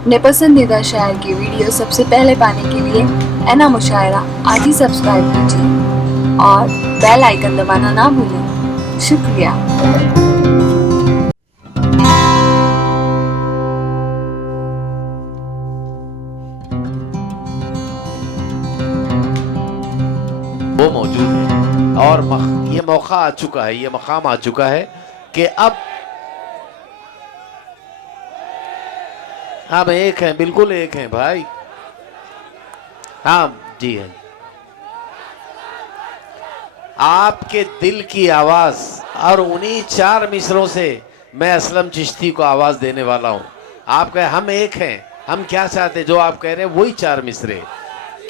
अपने पसंदीदा शायर की वीडियो सबसे पहले पाने के लिए एना मुशायरा आज ही सब्सक्राइब कीजिए और बेल आइकन दबाना ना भूलें। शुक्रिया। वो मौजूद है और ये मौका आ चुका है, ये मकाम आ चुका है कि अब हम एक हैं, बिल्कुल एक हैं भाई। हाँ जी है, आपके दिल की आवाज और उन्हीं 4 मिसरों से मैं असलम चिश्ती को आवाज देने वाला हूं। आप कहे हम एक हैं, हम क्या चाहते, जो आप कह रहे हैं वही 4 मिसरे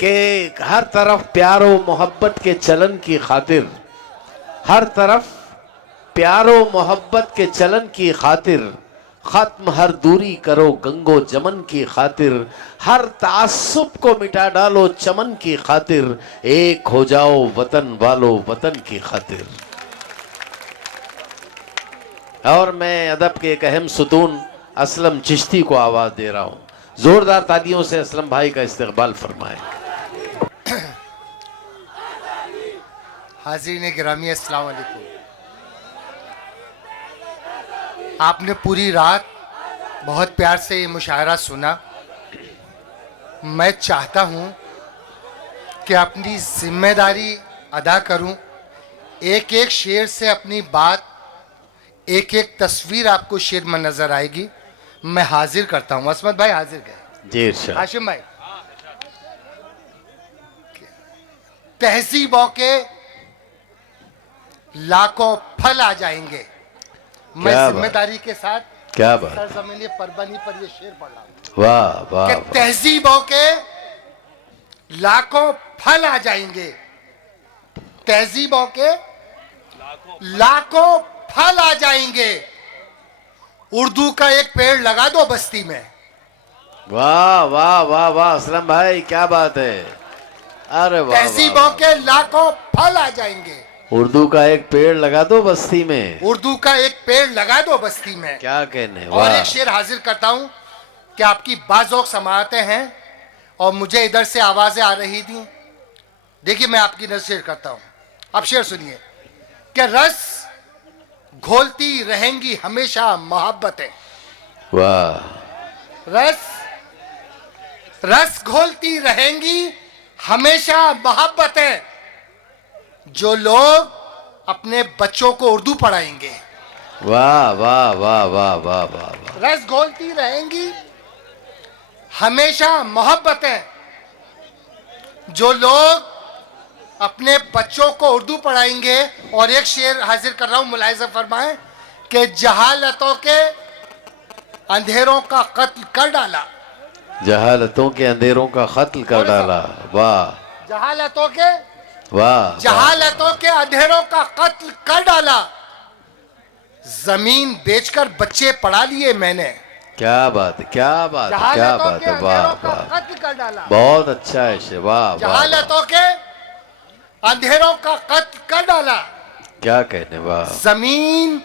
कि हर तरफ प्यार और मोहब्बत के चलन की खातिर, हर तरफ प्यार और मोहब्बत के चलन की खातिर, खत्म हर दूरी करो गंगो जमन की खातिर, हर तासुब को मिटा डालो चमन की खातिर, एक हो जाओ वतन वालो वतन की खातिर। और मैं अदब के एक अहम सुतून असलम चिश्ती को आवाज दे रहा हूं। जोरदार तालियों से असलम भाई का इस्तकबाल फरमाए। हाज़रीन गिरामी अस्सलाम वालेकुम। आपने पूरी रात बहुत प्यार से ये मुशायरा सुना। मैं चाहता हूँ कि अपनी जिम्मेदारी अदा करूँ, एक एक शेर से अपनी बात, एक एक तस्वीर आपको शेर में नज़र आएगी। मैं हाजिर करता हूँ। असमत भाई हाजिर गए जी इरशाद। हाशिम भाई, तहजीबों के लाखों फल आ जाएंगे। मैं जिम्मेदारी के साथ क्या बात, सरजमीन परबनी पर ये शेर पढ़ रहा हूं। वाह वाह, कि तहजीबों के लाखों फल आ जाएंगे, तहजीबों के लाखों फल आ जाएंगे। उर्दू का एक पेड़ लगा दो बस्ती में। वाह वाह वाह वाह असलम भाई क्या बात है। अरे वाह, तहजीबों के लाखों फल आ जाएंगे। उर्दू का एक पेड़ लगा दो बस्ती में, उर्दू का एक पेड़ लगा दो बस्ती में। क्या कहने। और एक शेर हाजिर करता हूं कि आपकी बाज़ौक़ समाअतें हैं और मुझे इधर से आवाजें आ रही थी। देखिए मैं आपकी नज़र शेर करता हूं, आप शेर सुनिए कि रस घोलती रहेंगी हमेशा मोहब्बतें। वाह, रस घोलती रहेंगी हमेशा मोहब्बतें, जो लोग अपने बच्चों को उर्दू पढ़ाएंगे। वाह वाह वाह वाह वाह वाह, रस घोलती रहेंगी हमेशा मोहब्बतें, जो लोग अपने बच्चों को उर्दू पढ़ाएंगे। और एक शेर हाजिर कर रहा हूं, मुलाहिजा फरमाएं कि जहालतों के अंधेरों का कत्ल कर डाला। जहालतों के अंधेरों का कत्ल कर डाला। वाह, जहालतों के वाह, जहालतों के अंधेरों का कत्ल कर डाला। जमीन बेचकर बच्चे पढ़ा लिए मैंने। क्या बात है, क्या बात है, क्या बात है। वाह वाह, कत्ल कर डाला। बहुत अच्छा है शेर। वाह, जहालतों के अंधेरों का कत्ल कर डाला। क्या कहने। वाह, जमीन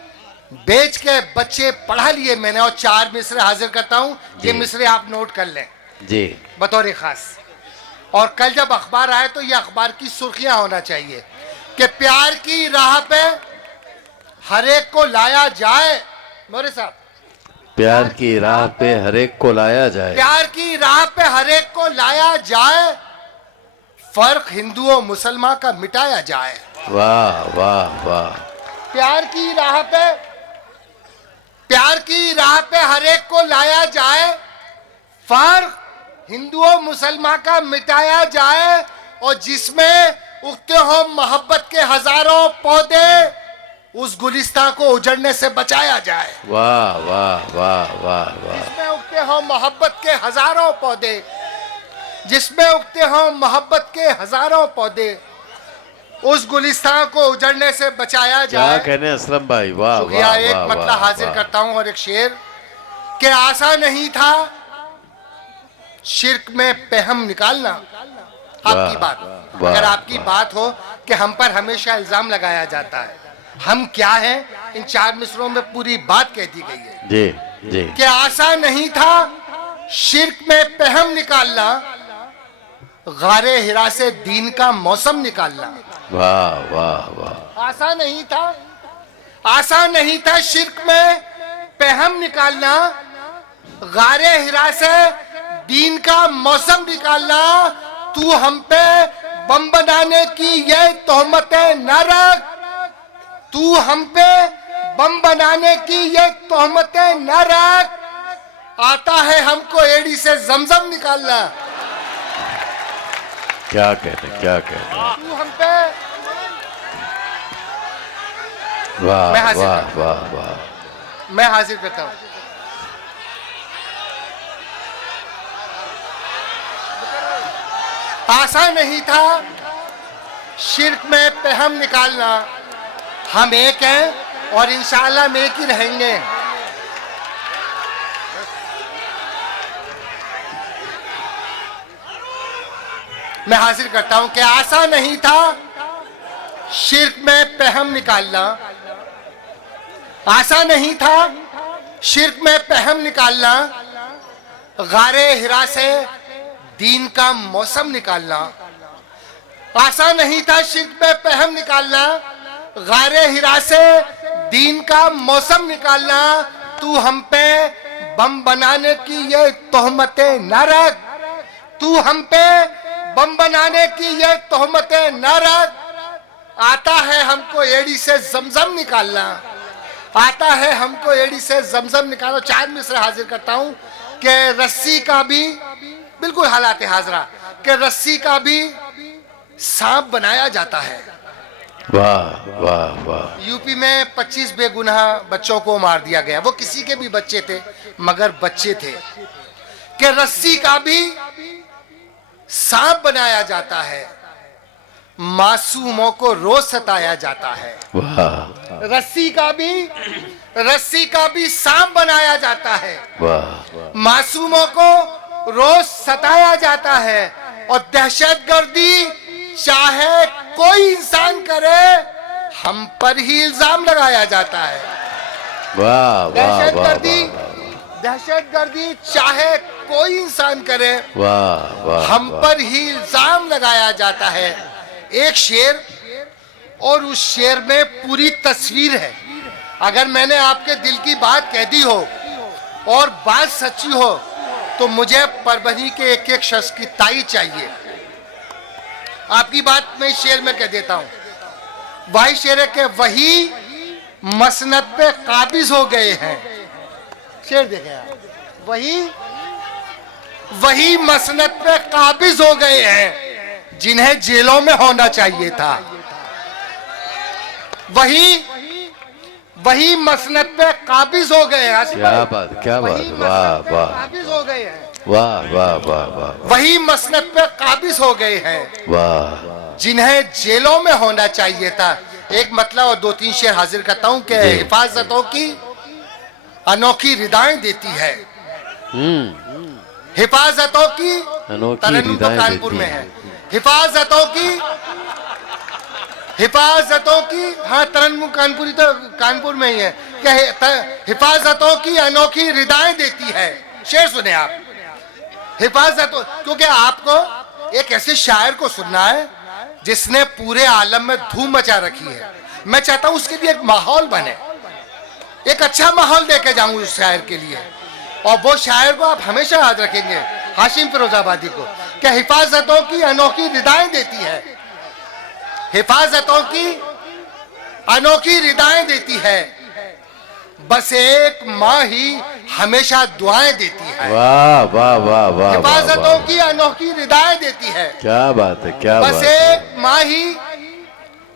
बेच के बच्चे पढ़ा लिए मैंने। और 4 मिसरे हाजिर करता हूं, ये मिसरे आप नोट कर लें जी बतौर खास। और कल जब अखबार आए तो ये अखबार की सुर्खियां होना चाहिए कि प्यार की राह पे हर एक को लाया जाए। मोरे साहब, प्यार की राह पे हर एक को लाया जाए। प्यार की राह पे हर एक को लाया जाए, फर्क हिंदू और मुसलमान का मिटाया जाए। वाह वाह वाह, प्यार की राह पे हर एक को लाया जाए, फर्क हिंदुओं मुसलमान का मिटाया जाए। और जिसमें उगते हो मोहब्बत के हजारों पौधे, उस गुलिस्तान को उजड़ने से बचाया जाए। वाह वाह वाह वाह वाह, जिसमें उगते हो मोहब्बत के हजारों पौधे, जिसमें उगते हो मोहब्बत के हजारों पौधे, उस गुलिस्तान को उजड़ने से बचाया जाए। क्या कहने असलम भाई। वाह शुक्रिया। वाह, एक वाह, मतलब वाह, हाजिर वाह। करता हूं और एक शेर के आशा नहीं था शिर्क में पहम निकालना। आपकी बात, अगर आपकी बात हो कि हम पर हमेशा इल्जाम लगाया जाता है, हम क्या हैं, इन 4 मिसरों में पूरी बात कह दी गई है। जी जी, कि आशा नहीं था शिर्क में पहम निकालना, गारे हिरा से दीन का मौसम निकालना। वाह वाह वाह। आसान नहीं था, आसान नहीं था शिर्क में पहम निकालना, गारे हिरा से दीन का मौसम निकालना। तू हम पे बम बनाने की ये तोहमतें न रख, तू हम पे बम बनाने की ये तोहमतें न रख। आता है हमको एड़ी से जमजम निकालना। क्या कहते, क्या कहते। तू हम पे वाह मैं हाजिर वाह करता वाह वाह। मैं हाजिर करता हूं। आसान नहीं था शिर्क में पहम निकालना। हम एक हैं और इंशाअल्लाह हम एक ही रहेंगे। मैं हाजिर करता हूं कि आसान नहीं था शिर्क में पहम निकालना, आसान नहीं था शिर्क में पहम निकालना, गारे हिरा से दीन का मौसम निकालना। आसान नहीं था शिर्क में पहम निकालना, गारे हिरा से दीन का मौसम निकालना। तू हम पे बम बनाने की ये तोहमतें न रख, तू हम पे बम बनाने की ये तोहमतें न रख। आता है हमको एड़ी से जमजम निकालना, आता है हमको एड़ी से जमजम निकालना। 4 मिसरे हाजिर करता हूं कि रस्सी का भी बिल्कुल हालात हाजरा कि रस्सी का भी सांप बनाया जाता है। वाह वाह वाह। यूपी में 25 बेगुनाह बच्चों को मार दिया गया। वो किसी के भी बच्चे थे मगर बच्चे थे। कि रस्सी का भी सांप बनाया जाता है, मासूमों को रोज सताया जाता है। वाह। रस्सी का भी सांप बनाया जाता है, वाह। मासूमों को रोज सताया जाता है। और दहशतगर्दी चाहे कोई इंसान करे, हम पर ही इल्जाम लगाया जाता है। वाह वाह। दहशतगर्दी चाहे कोई इंसान करे, वाह वाह। हम पर ही इल्जाम लगाया जाता है। एक शेर और उस शेर में पूरी तस्वीर है। अगर मैंने आपके दिल की बात कह दी हो और बात सच्ची हो तो मुझे परभनी के एक एक शख्स की ताईद चाहिए। आपकी बात मैं इस शेर में कह देता हूं। वही शेर है कि वही मसनद पे काबिज हो गए हैं। शेर देखें आप, वही मसनद पे काबिज हो गए हैं जिन्हें जेलों में होना चाहिए था। वही मसनद पे काबिज हो गए हैं। क्या बात, क्या बात। वाह वाह। काबिज हो गए हैं। वाह वाह वाह वाह। वही मसनद पे काबिज हो गए हैं वाह। जिन्हें जेलों में होना चाहिए था। एक मतलब और 2-3 शेर हाजिर करता हूं कि हिफाजतों की अनोखी रिदाएं देती है। हिफाजतों की अनोखी तरन्नुम तो रिदाएं कानपुर देती में है। है। हिफाजतों की हाँ तरन्नुम कानपुरी तो कानपुर में ही है कि हिफाजतों की अनोखी रिदाएं देती है। शेर सुने आप। हिफाजतों, क्योंकि आपको एक ऐसे शायर को सुनना है जिसने पूरे आलम में धूम मचा रखी है। मैं चाहता हूं उसके लिए एक माहौल बने, एक अच्छा माहौल देके जाऊं उस शायर के लिए। और वो शायर को आप हमेशा याद रखेंगे, हाशिम फिरोजाबादी को, कि हिफाजतों की अनोखी रिदाएं देती है। हिफाजतों की अनोखी रिदाएं देती है, बस एक माँ ही हमेशा दुआएं देती है। वाह वाह वाह वाह। हिफाजतों की अनोखी रिदाएं देती है, क्या बात है, क्या बात बस है। एक माँ ही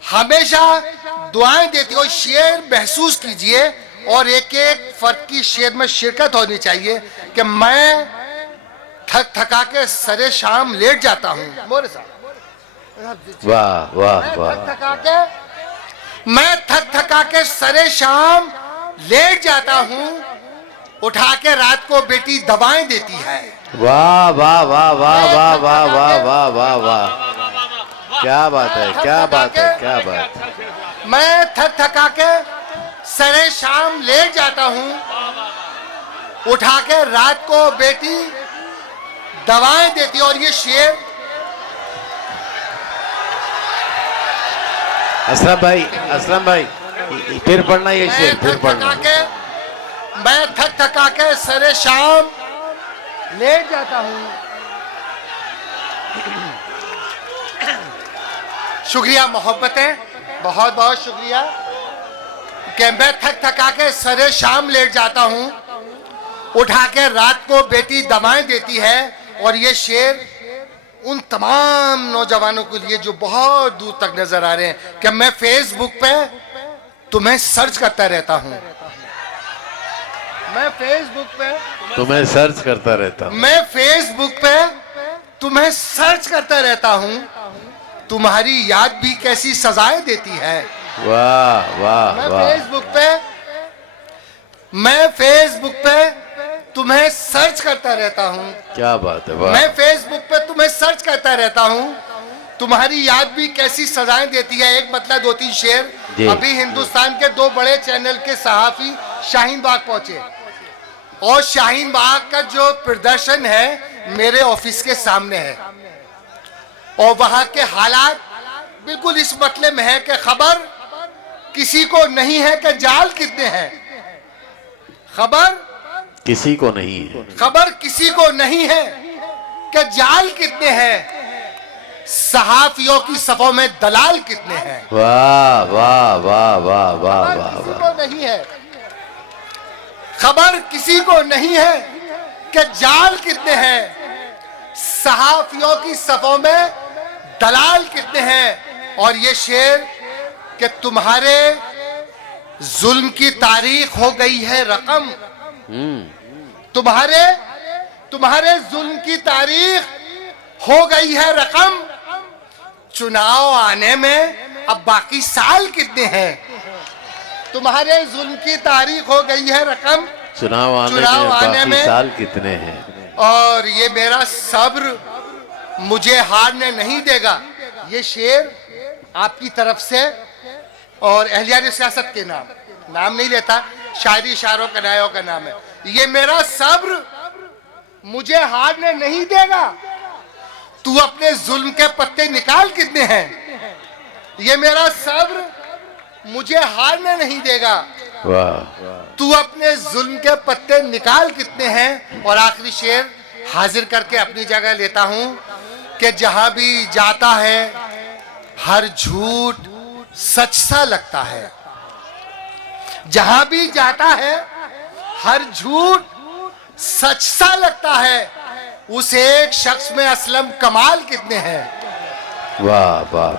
हमेशा दुआएं देती है। और शेर महसूस कीजिए और एक एक फर्द की शेर में शिरकत होनी चाहिए कि मैं थक थका के सरे शाम लेट जाता हूँ। वाह वाह वाह। मैं थक थका के सरे शाम लेट जाता हूँ, उठा के रात को बेटी दवाएं देती है। वाह वाह वाह वाह वाह वाह वाह वाह वाह वाह। क्या बात है, क्या बात है, क्या बात है। मैं थक थका के सरे शाम लेट जाता हूँ, उठा के रात को बेटी दवाएं देती है। और ये शेर असलम भाई फिर पढ़ना ये शेर, फिर पढ़ना। मैं थक थका के सरे शाम लेट जाता हूं। शुक्रिया मोहब्बतें, बहुत बहुत शुक्रिया। कि मैं थक थका के सरे शाम लेट जाता हूं, उठा के रात को बेटी दवाएं देती है। और ये शेर उन तमाम नौजवानों के लिए जो बहुत दूर तक नजर आ रहे हैं कि मैं फेसबुक पे तुम्हें सर्च करता रहता हूं, मैं फेसबुक पे तुम्हें सर्च करता रहता हूं, मैं फेसबुक पे तुम्हें सर्च करता रहता हूं। तुम्हारी याद भी कैसी सजाएं देती है। वाह वाह मैं वाह। फेसबुक पे तुम्हें सर्च करता रहता हूं। क्या बात है, वाह। मैं फेसबुक पे तुम्हें सर्च करता रहता हूं। तुम्हारी याद भी कैसी सजाएं देती है। एक मतलब दो तीन शेर। अभी हिंदुस्तान के दो बड़े चैनल के सहाफी शाहीन बाग पहुंचे और शाहीन बाग का जो प्रदर्शन है मेरे ऑफिस के सामने है और वहां के हालात बिल्कुल इस मतलब में है कि खबर किसी को नहीं है कि जाल कितने हैं। खबर किसी को नहीं है, खबर किसी को नहीं है कि जाल कितने हैं। सहाफियों की सफों में दलाल कितने हैं। वाह वाह वाह वाह वाह वाह किसी वाह। को नहीं है, खबर किसी को नहीं है कि जाल कितने हैं। सहाफियों की सफों में दलाल कितने हैं। और ये शेर कि तुम्हारे जुल्म की तारीख हो गई है रकम। तुम्हारे जुल्म की तारीख हो गई है रकम। चुनाव आने में अब बाकी साल कितने हैं। तुम्हारे जुल्म की तारीख हो गई है रकम। चुनाव आने में बाकी साल कितने हैं। और ये मेरा सब्र मुझे हारने नहीं देगा। ये शेर आपकी तरफ से और अहलियार सियासत के नाम नहीं लेता, शायरी शायरों का नायों का नाम है। ये मेरा सब्र मुझे हारने नहीं देगा। तू अपने जुल्म के पत्ते निकाल कितने हैं। ये मेरा सब्र मुझे हारने नहीं देगा। वाह। तू अपने जुल्म के पत्ते निकाल कितने हैं। और आखिरी शेर हाजिर करके अपनी जगह लेता हूं कि जहां भी जाता है हर झूठ सच सा लगता है। जहां भी जाता है हर झूठ सच सा लगता है। उस एक शख्स में असलम कमाल कितने हैं। वाह वाह।